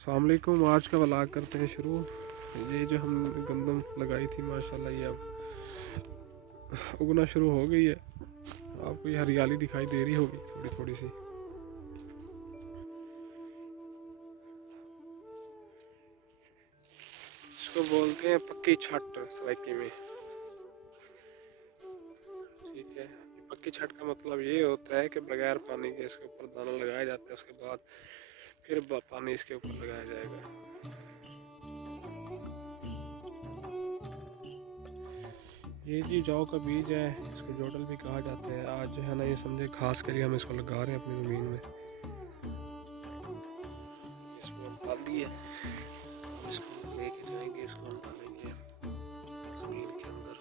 अस्सलाम वालेकुम। आज का व्लॉग करते हैं शुरू। ये जो हम गंदम लगाई थी माशाल्लाह ये अब उगना शुरू हो गई है। आपको ये हरियाली दिखाई दे रही होगी थोड़ी थोड़ी सी। इसको बोलते हैं पक्की छत सराइकी में। ठीक है, ये पक्की छत का मतलब ये होता है कि बगैर पानी के इसके ऊपर दाना लगाया जाता है, उसके बाद फिर पानी इसके ऊपर लगाया जाएगा। ये जी जौ का बीज है, इसको जोडल भी कहा जाता है। आज जो है ना ये समझे घास के लिए हम इसको लगा रहे हैं अपनी ज़मीन में। इसमें हम डाल है, इसको लेके जाएंगे, इसको हम डालेंगे ज़मीन के अंदर।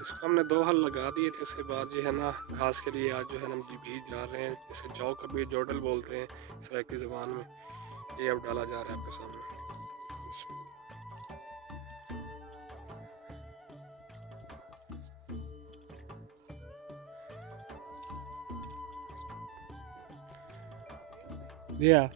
इसको हमने 2 हल लगा दिए थे, उसके बाद जो है ना घास के लिए आज जो है ना हम बीज जा रहे हैं। इसे जौ का बीज जोडल बोलते हैं सराइकी ज़बान में। ये अब डाला जा रहा है आपके सामने। Yeah.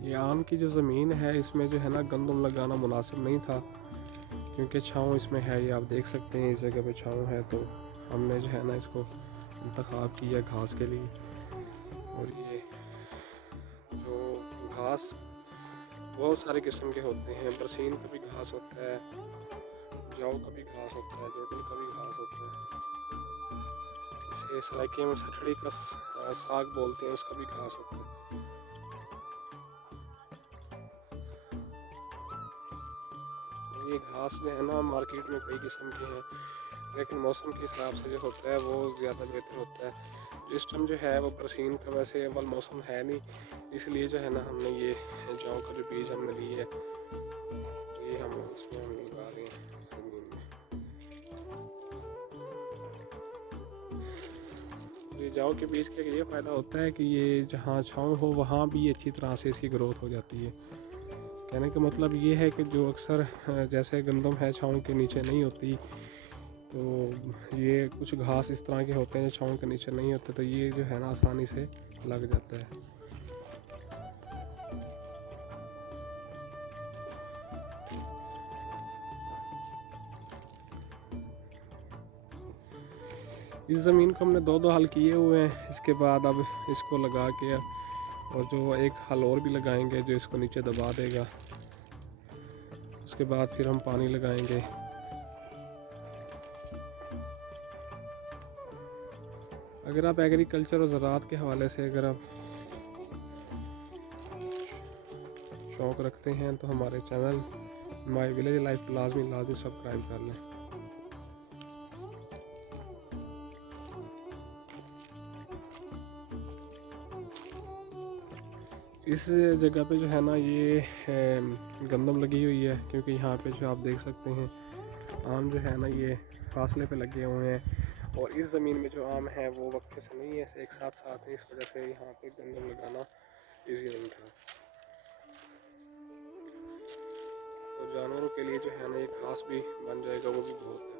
ये आम की जो ज़मीन है इसमें जो है ना गंदम लगाना मुनासिब नहीं था, क्योंकि छाँव इसमें है। ये आप देख सकते हैं इस जगह पे छाँव है, तो हमने जो है ना इसको इंतखाब किया घास के लिए। और ये जो घास बहुत सारे किस्म के होते हैं। बरसीन का भी घास होता है, जौ का भी घास होता है, जोडल का भी घास होता है। इसे सराइकी में सठड़ी का साग बोलते हैं, उसका भी घास होता है। ये घास जो है ना मार्केट में कई किस्म के हैं, लेकिन मौसम के हिसाब से जो होता है वो ज़्यादा बेहतर होता है। इस टाइम जो है वो बरसीन का वैसे अव्वल मौसम है नहीं, इसलिए जो है ना हमने ये जौ का जो बीज हमने ली है ये हम इसमें हम लगा रहे हैं ज़मीन में। ये जौ के बीज का ये फ़ायदा होता है कि ये जहाँ छाँव हो वहाँ भी अच्छी तरह से इसकी ग्रोथ हो जाती है। कहने का मतलब ये है कि जो अक्सर जैसे गंदम है छाँव के नीचे नहीं होती, तो ये कुछ घास इस तरह के होते हैं जो छाँव के नीचे नहीं होते, तो ये जो है ना आसानी से लग जाता है। इस ज़मीन को हमने 2-2 हल किए हुए हैं। इसके बाद अब इसको लगा के और जो एक हल और भी लगाएंगे जो इसको नीचे दबा देगा। उसके बाद फिर हम पानी लगाएंगे। अगर आप एग्रीकल्चर और ज़राअत के हवाले से अगर आप शौक़ रखते हैं तो हमारे चैनल माई विलेज लाइफ लाजमी सब्सक्राइब कर लें। इस जगह पे जो है ना ये गंदम लगी हुई है, क्योंकि यहाँ पे जो आप देख सकते हैं आम जो है ना ये फासले पे लगे हुए हैं, और इस ज़मीन में जो आम है वो वक्फे से नहीं है, एक साथ साथ है। इस वजह से यहाँ पे गंदम लगाना ईजी नहीं था। तो जानवरों के लिए जो है ना ये घास भी बन जाएगा, वो भी बहुत है,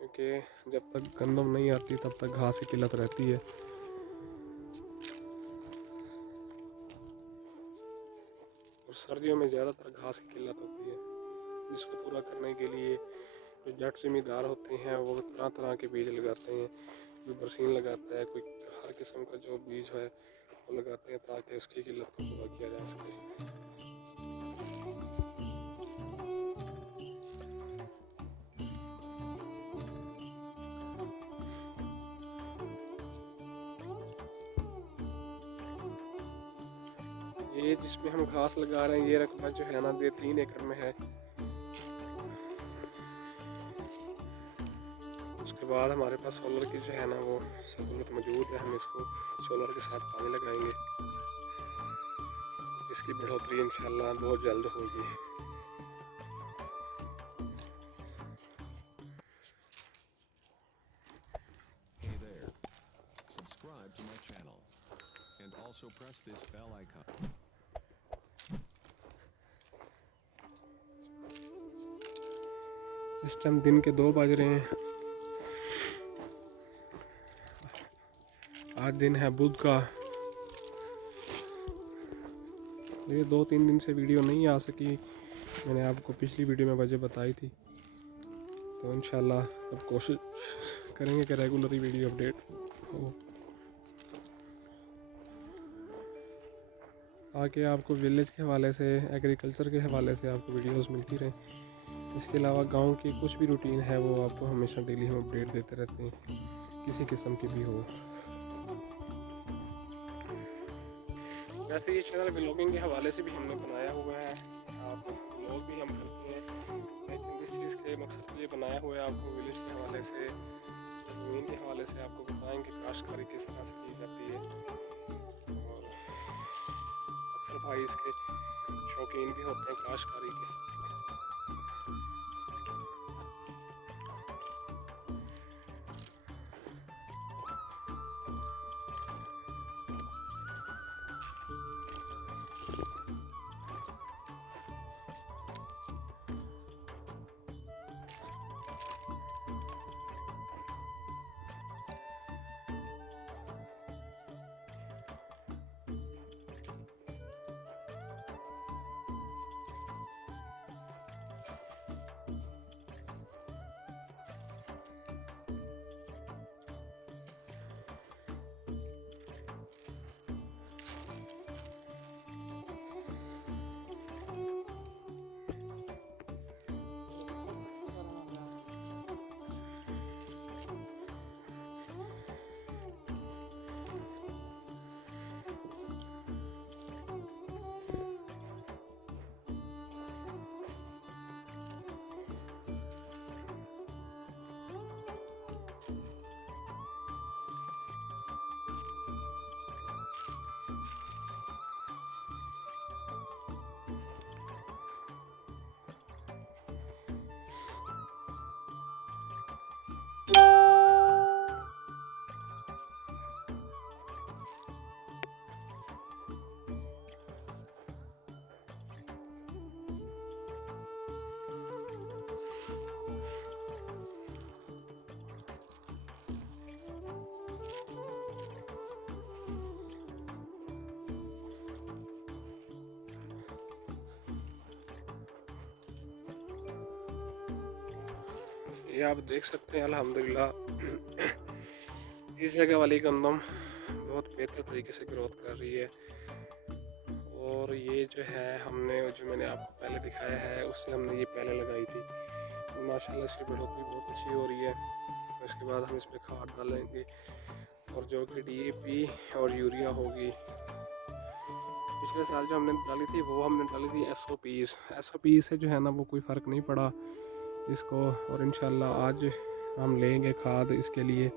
क्योंकि जब तक गंदम नहीं आती तब तक घास की किल्लत रहती है। और सर्दियों में ज़्यादातर घास की किल्लत होती है, जिसको पूरा करने के लिए जो जट ज़मींदार होते हैं वो तरह तरह के बीज लगाते हैं। कोई बरसीन लगाता है, कोई हर किस्म का जो बीज है वो लगाते हैं ताकि उसकी किल्लत को पूरा किया जा सके। ये जिसमें हम घास लगा रहे हैं ये रकबा जो है ना ये 3 एकड़ में है। उसके बाद हमारे पास सोलर की जो है ना वो सहूलत मौजूद है, हम इसको सोलर के साथ पानी लगाएंगे। इसकी बढ़ोतरी इंशाल्लाह बहुत जल्द होगी। Hey there. Subscribe to my channel and also press this bell icon. इस टाइम दिन के 2 बज रहे हैं। आज दिन है बुध का। ये 2-3 दिन से वीडियो नहीं आ सकी, मैंने आपको पिछली वीडियो में वजह बताई थी। तो इंशाल्लाह अब कोशिश करेंगे कि रेगुलर वीडियो अपडेट हो, ताकि आपको विलेज के हवाले से, एग्रीकल्चर के हवाले से आपको वीडियोस मिलती रहें। इसके अलावा गांव की कुछ भी रूटीन है वो आपको हमेशा डेली हम अपडेट देते रहते हैं, किसी किस्म की भी हो। वैसे ये चैनल व्लॉगिंग के हवाले से भी हमने बनाया हुआ है, आप व्लॉग भी हम करते हैं, लेकिन इस चीज़ के मकसद के लिए बनाया हुआ है आपको विलेज के हवाले से, ज़मीन के हवाले से आपको बताएंगे काश्तकारी किस तरह से की जाती है। और अक्सर भाई इसके शौकीन भी होते हैं काश्तकारी के। ये आप देख सकते हैं अल्हम्दुलिल्लाह इस जगह वाली गंदम बहुत बेहतर तरीके से ग्रोथ कर रही है। और ये जो है हमने जो मैंने आपको पहले दिखाया है उससे हमने ये पहले लगाई थी, तो माशाल्लाह इसकी बढ़ोतरी बहुत अच्छी हो रही है। तो इसके बाद हम इसमें खाद डालेंगे और जो कि DAP और यूरिया होगी। पिछले साल जो हमने डाली थी वो हमने डाली थी SOP से जो है ना वो कोई फ़र्क नहीं पड़ा इसको। और इंशाल्लाह आज हम लेंगे खाद इसके लिए,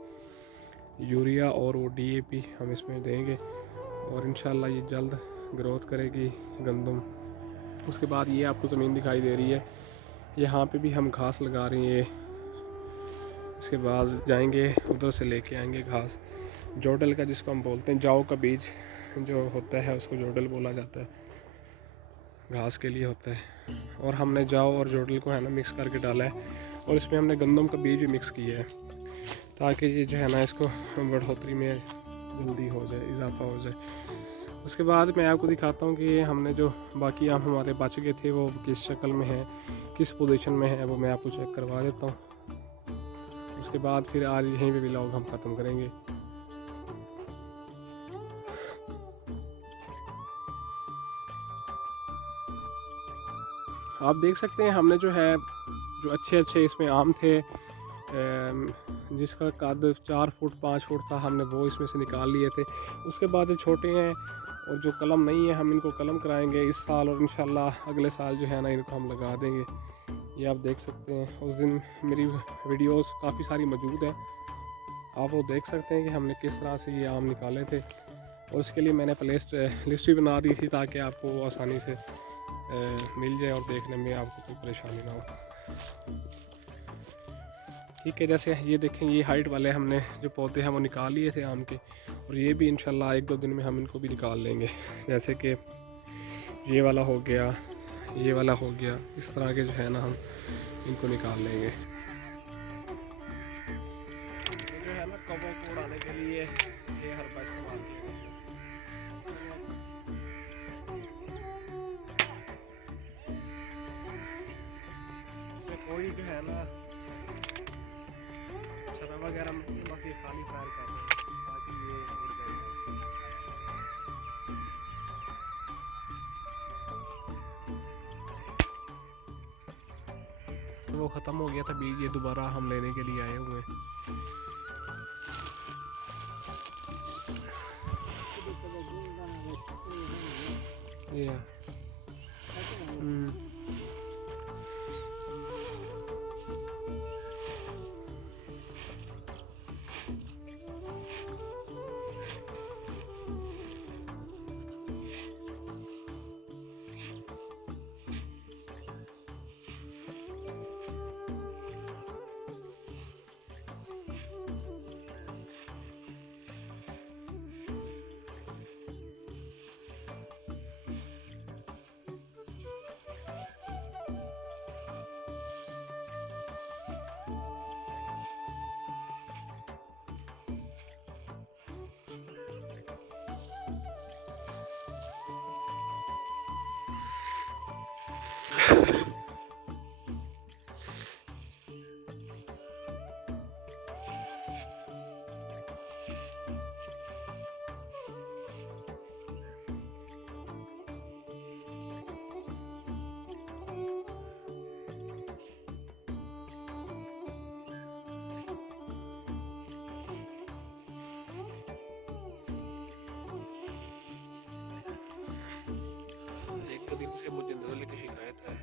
यूरिया और वो DAP हम इसमें देंगे और इंशाल्लाह ये जल्द ग्रोथ करेगी गंदम। उसके बाद ये आपको ज़मीन दिखाई दे रही है, यहाँ पे भी हम घास लगा रहे हैं। इसके बाद जाएंगे उधर से लेके आएंगे घास, जोडल का जिसको हम बोलते हैं, जाओ का बीज जो होता है उसको जोडल बोला जाता है, घास के लिए होता है। और हमने जाओ और जोडल को है ना मिक्स करके डाला है और इसमें हमने गंदम का बीज भी मिक्स किया है, ताकि ये जो है ना इसको बढ़ोतरी में जल्दी हो जाए, इजाफा हो जाए। उसके बाद मैं आपको दिखाता हूँ कि हमने जो बाकी आम हमारे बच गए थे वो किस शक्ल में है, किस पोजीशन में है, वो मैं आपको चेक करवा देता हूँ। उसके बाद फिर आज यहीं पे व्लॉग हम ख़त्म करेंगे। आप देख सकते हैं हमने जो है जो अच्छे इसमें आम थे जिसका कद 4 फुट 5 फुट था, हमने वो इसमें से निकाल लिए थे। उसके बाद जो छोटे हैं और जो कलम नहीं है हम इनको कलम कराएंगे इस साल, और इंशाल्लाह अगले साल जो है ना इनको हम लगा देंगे। ये आप देख सकते हैं, उस दिन मेरी वीडियोस काफ़ी सारी मौजूद है, आप वो देख सकते हैं कि हमने किस तरह से ये आम निकाले थे। और उसके लिए मैंने प्ले लिस्ट भी बना दी थी ताकि आपको वो आसानी से मिल जाए और देखने में आपको कोई परेशानी ना हो। ठीक है, जैसे ये देखें, ये हाइट वाले हमने जो पौधे हैं वो निकाल लिए थे आम के, और ये भी इंशाल्लाह 1-2 दिन में हम इनको भी निकाल लेंगे। जैसे कि ये वाला हो गया, ये वाला हो गया, इस तरह के जो है ना हम इनको निकाल लेंगे। ये जो है ना कवों को उड़ाने के लिए ये हर्बा इस्तेमाल किया जाता है। इसमें कोई जो है ना छर्रा वगैरह में बस ये खाली फायर कर रहे हैं ताकि ये उड़ जाए। वो ख़त्म हो गया था बीज, ये दोबारा हम लेने के लिए आए हुए हैं। ये एक तो दिन से मुझे नज़ले की शिकायत है।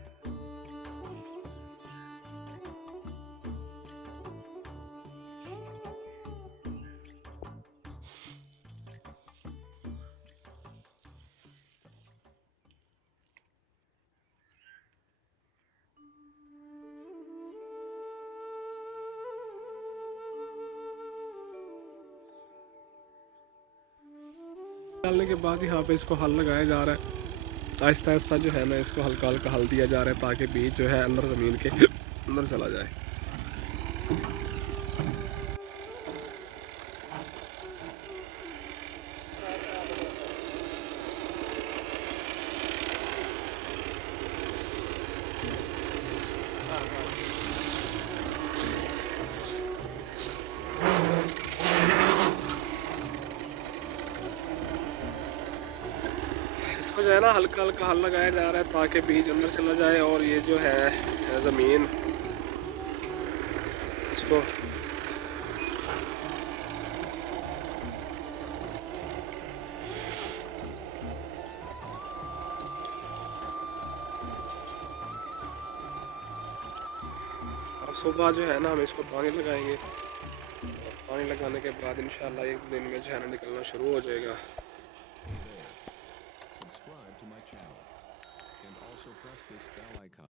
डालने के बाद यहाँ पे इसको हल लगाया जा रहा है। आहिस्ता आहिस्ता जो है ना इसको हल्का हल्का हल दिया जा रहा है ताकि बीज जो है अंदर ज़मीन के अंदर चला जाए। इसको जो है ना हल्का हल्का हल लगाया जा रहा है ताकि बीज अंदर चला जाए और ये जो है ज़मीन इसको अब सुबह जो है ना हम इसको पानी लगाएंगे, और पानी लगाने के बाद इंशाल्लाह 1 दिन में जो है ना निकलना शुरू हो जाएगा। Hey there. Subscribe to my channel and also press this bell icon.